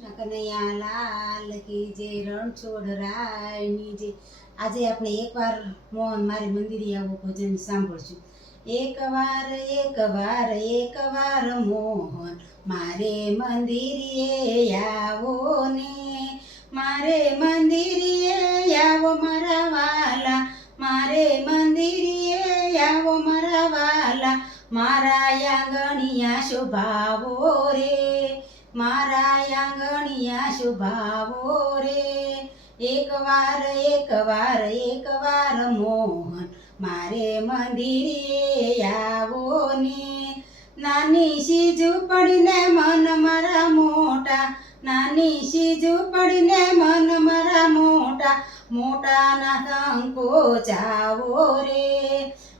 કૃષ્ણ કનૈયા લાલ કી જય, રણછોડરાયની જય। આજે આપણે એકવાર મોહન મારી મંદિરે આવો ભજન સાંભળશું। એકવાર એકવાર એકવાર મોહન મારે મંદિરે આવો ને, મારે મંદિરે આવો મારા વાલા, મારે મંદિરે આવો મારા વાલા, મારા આંગણિયા શોભાવો રે, મારા આંગણિયા શોભાવો રે। એકવાર એકવાર એકવાર મોહન મારે મંદિરે આવો ને, નાની સી ઝૂંપડીને મન મારા મોટા, નાની સી ઝૂંપડીને મન મારા મોટા, મોટાના સંકોચાવો રે,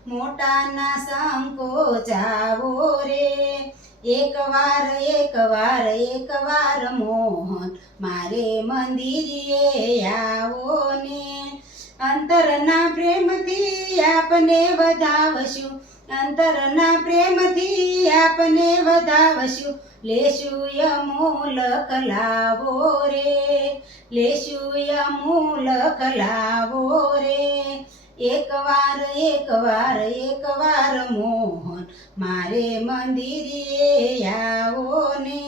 મોટાના સંકોચાવો રે। એકવાર એકવાર એકવાર મોહન મારે મંદિરે આવો ને, અંતરના પ્રેમથી આપને વધાવશું, અંતરના પ્રેમથી આપને વધાવશું, લેશું અમૂલક લાવો રે, લેશું અમૂલક લાવો રે। એકવાર એકવાર એકવાર મોહન મારે મંદિરે આવો ને,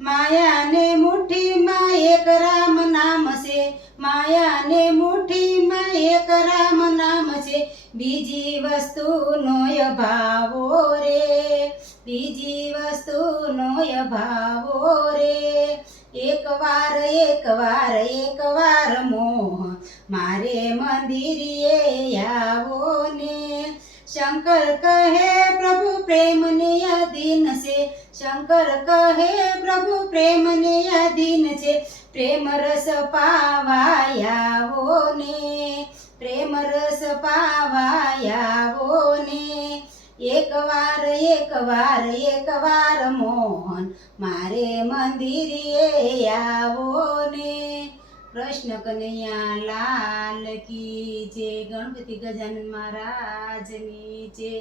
માયાને મુઠ્ઠીમાં એક રામ નામ છે, માયાને મુઠ્ઠીમાં એક રામ નામ છે, બીજી વસ્તુનો અભાવો રે, બીજી વસ્તુનો અભાવો રે। એકવાર એકવાર એકવાર મોહન મારે મંદિરે આવો ને, શંકર કહે પ્રભુ પ્રેમને અધીન છે, શંકર કહે પ્રભુ પ્રેમને અધીન છે, પ્રેમ રસ પાવાયાવો ને, પ્રેમ રસ પાવાયાવો ને। એકવાર એકવાર એકવાર મોહન મારે મંદિરે આવો ને। કૃષ્ણ કનૈયા લાલ કી જય, ગણપતિ ગજાનન મહારાજની જય।